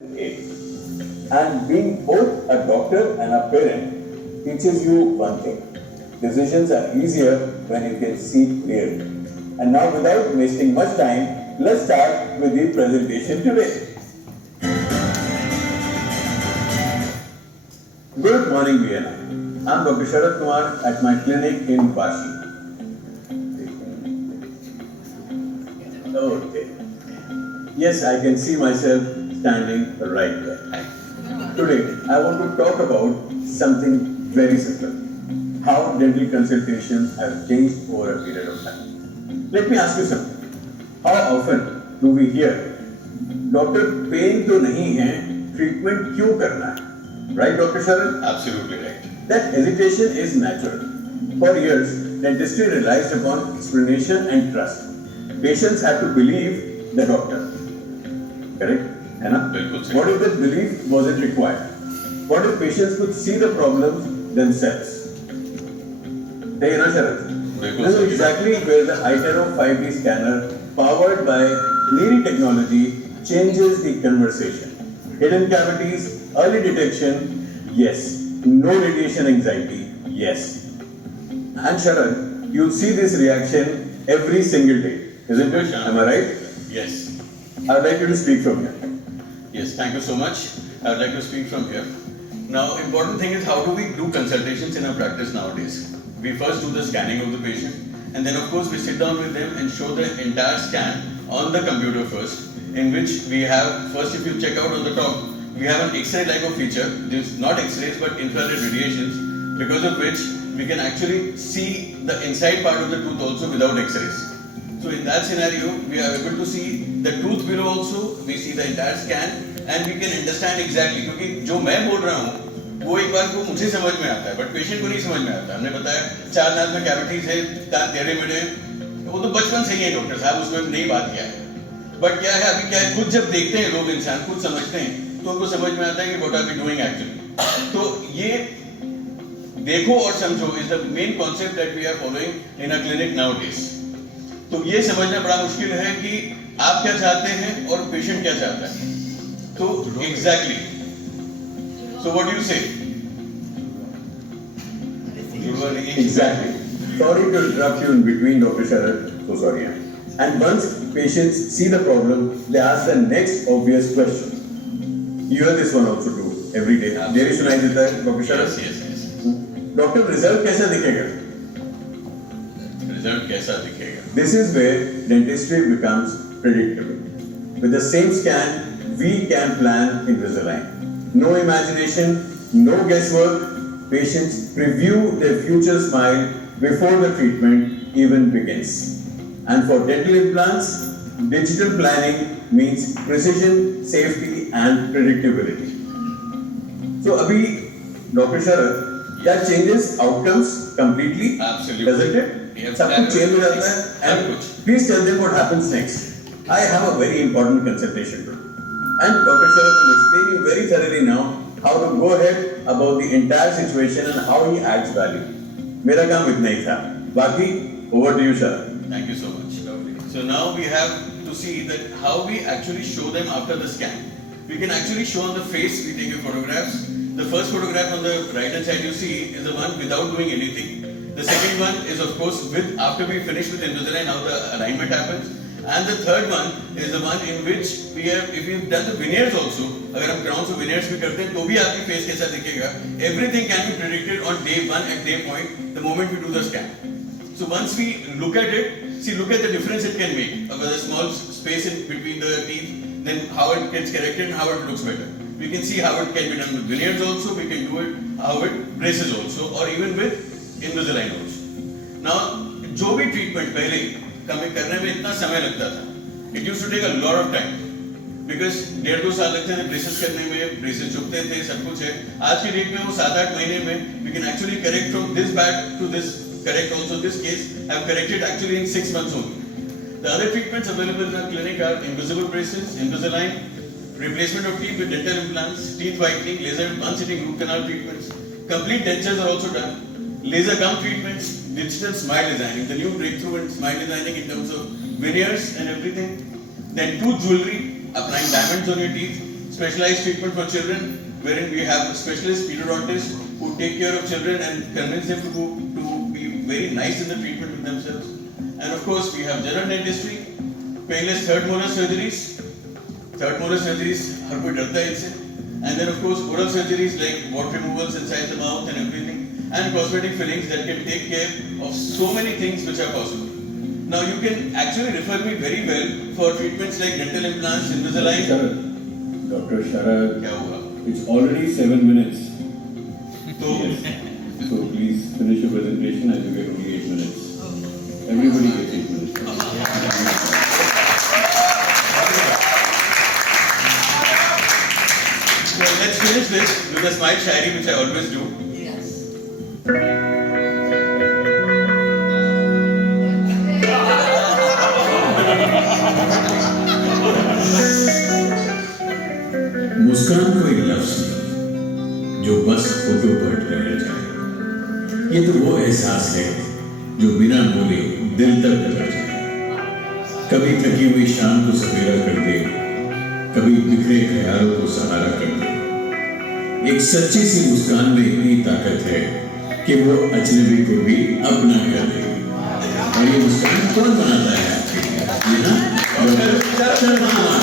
And being both a doctor and a parent teaches you one thing. Decisions are easier when you can see clearly. And now, without wasting much time, let's start with the presentation today. Good morning, Vienna. I'm Dr. Sharad Kumar at my clinic in Vashi. Okay. Yes, I can see myself standing right there. Today, I want to talk about something very simple. How dental consultations have changed over a period of time. Let me ask you something. How often do we hear, Doctor, pain to nahi hai, treatment kyun karna hai? Right, Dr. Sharan? Absolutely right. That hesitation is natural. For years, dentistry relies upon explanation and trust. Patients have to believe the doctor. Correct? है ना? बिल्कुल सही. What if that belief wasn't required? What if patients could see the problems themselves? Hey, na Sharad? बिल्कुल This is सही. exactly where the iTero 5D scanner, powered by Leary technology, changes the conversation. Hidden cavities, early detection, yes. No radiation anxiety, yes. And Sharad, you'll see this reaction every single day, isn't it? Am I right? Yes. I'd like you to speak from here. Yes, thank you so much. I would like to speak from here. Now, important thing is how do we do consultations in our practice nowadays? We first do the scanning of the patient, and then of course we sit down with them and show the entire scan on the computer first, in which we have, first if you check out on the top, we have an X-ray like a feature. This is not X-rays but infrared radiations, because of which we can actually see the inside part of the tooth also without X-rays. So in that scenario, we are able to see the tooth below also, we see the entire scan, and we can understand exactly, क्योंकि जो मैं बोल रहा हूँ वो एक बार को मुझे समझ में आता है, बट पेशेंट को नहीं समझ में आता. हमने बताया 4 दांत में कैविटीज है, दांत टेढ़े मेढ़े, वो तो बचपन से ही है डॉक्टर साहब, उसमें नई बात क्या है. बट क्या है, अभी क्या है, खुद जब देखते हैं लोग, इंसान खुद समझते हैं, तो उनको समझ में आता है कि what are we doing actually. तो ये देखो और समझो is the main concept that we are following in a clinic nowadays. तो ये समझना बड़ा मुश्किल है कि आप क्या चाहते हैं और पेशेंट क्या चाहता है. तो exactly, so what do you से? Exactly. Sorry to interrupt you in between, Dr. Sharad. So sorry. And once patients see the problem, they ask the next obvious question. You hear this one also too every day. There is सुनाई देता है, Dr. Sharad. Yes, yes, yes. Doctor, result कैसा दिखेगा? Result कैसा दिखेगा? This is where dentistry becomes predictable. With the same scan, we can plan Invisalign. No imagination, no guesswork. Patients preview their future smile before the treatment even begins. And for dental implants, digital planning means precision, safety, and predictability. So, Abhi, Dr. Sharad, that changes outcomes completely. Absolutely. Doesn't it? Yes, सब कुछ change हो जाता है. सब And कुछ. please tell them what happens next. I have a very important consultation today. And Dr. Sharad will explain you very thoroughly now how to go ahead about the entire situation and how he adds value. मेरा काम इतना ही था. बाकी over to you, Sharad. Thank you so much. So now we have to see that how we actually show them after the scan. We can actually show on the face. We take your photographs. The first photograph on the right hand side you see is the one without doing anything. The second one is of course with after we finish with Invisalign, how the alignment happens. And the third one is the one in which we have, if we've done the veneers also, अगर हम crowns और veneers भी करते हैं तो भी आपकी face कैसा दिखेगा. Everything can be predicted on day 1 at day point, the moment we do the scan. So once we look at it, see, look at the difference it can make. Agar a small space in between the teeth, then how it gets corrected and how it looks better. We can see how it can be done with veneers also. We can do it how it braces also, or even with Invisalign also. Now, जो भी treatment पहले हमें करने में इतना समय लगता था, it used to take a lot of time. Because 1.5-2 साल लगते थे ब्रेसेस करने में, ब्रेसेस झुकते थे, सब कुछ है. आज की डेट में वो 7-8 महीने में we can actually correct from this bad to this correct also. This case I have corrected actually in 6 months only. The other treatments available in our clinic are invisible braces, Invisalign, replacement of teeth with dental implants, teeth whitening, laser one-sitting root canal treatments. Complete dentures are also done. Laser gum treatments, digital smile designing, the new breakthrough in smile designing in terms of veneers and everything. Then tooth jewelry, applying diamonds on your teeth, specialized treatment for children, wherein we have specialist pediatricians who take care of children and convince them to be very nice in the treatment with themselves. And of course, we have general dentistry, painless third molar surgeries. Third molar surgeries, हर कोई डरता है इनसे. And then of course, oral surgeries like wart removals inside the mouth and everything, and cosmetic fillings that can take care of so many things which are possible. Now you can actually refer me very well for treatments like dental implants, Invisalign. Sharad, Dr. Sharad, क्या हुआ? it's already 7 minutes. तो Yes. So please finish your presentation and you get only 8 minutes. Everybody gets 8 minutes. so let's finish this with a smile shairi which I always do. Yes. मुस्कान कोई लफ्ज नहीं जो बस होठों पर ठहर जाए, ये तो वो एहसास है जो बिना बोले दिल तक टकर जाए। कभी थकी हुई शाम को सवेरा कर दे, कभी बिखरे ख्यालों को सहारा कर दे। एक सच्ची सी मुस्कान में इतनी ताकत है कि वो अजनबी को भी अपना कर दे। और ये मुस्कान कौन बनाता है आपके लिए? ये ना डॉक्टर शर्मा।